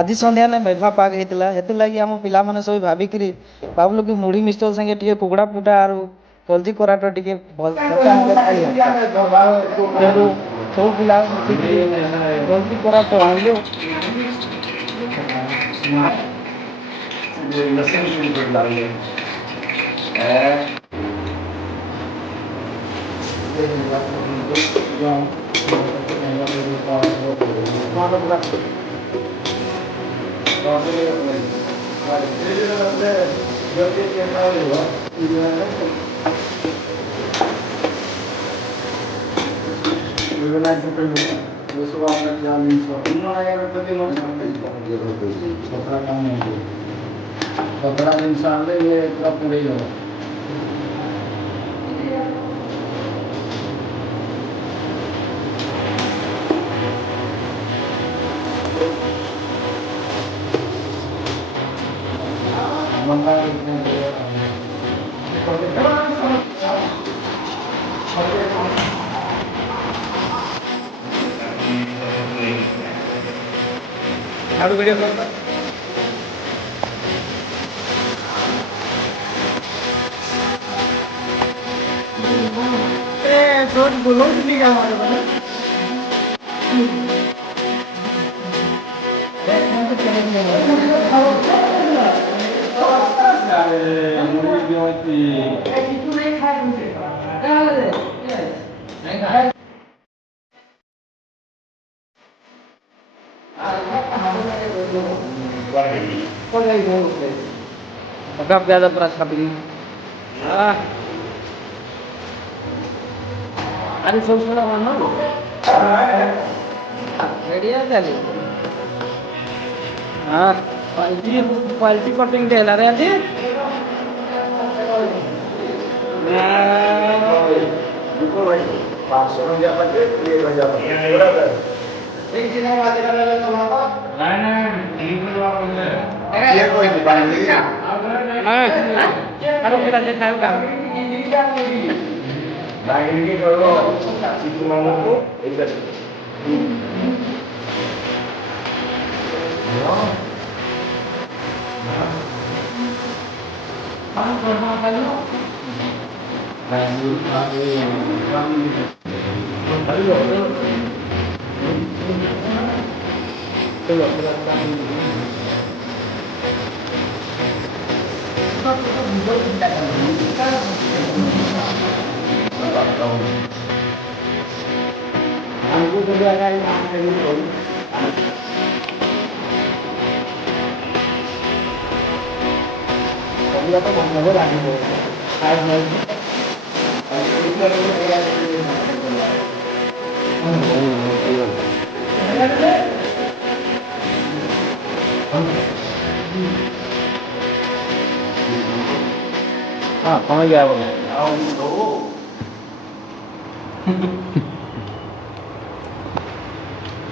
ଆଜି ସନ୍ଧ୍ୟାରେ ମେଘୁଆ ପାଗ ହେଇଥିଲା ହେଥିଲାଗି ଆମ ପିଲାମାନେ ସବୁ ଭାବିକିରି ଭାବିଲୁ କି ମୁଢ଼ି ମିକ୍ସଚର ସାଙ୍ଗେ ଟିକେ କୁକୁଡ଼ା ପୁଟା ଆରୁ ହଳଦୀ କରାଟ ଟିକେ ତେଣୁ ସବୁ ପିଲା ମିଶିକିରି ହଳଦୀ କରାଟ ଆଣିଲୁ। कपड़ा इंसान ले ये पूरा पूरे ही हो आड़ू वीडियो करता ए छोट बोलो नहीं क्या हमारे बना Agak ada beras kabin. Ada solusi mana? Ready aja nih. Quality cutting deh lah ready. Kalau kita jadi kan. Nah ini kalau itu mampu, itu. Aku sudah kayak gitu. Tapi apa mau ngomong lagi bu? Harus. Ah, kau lagi apa?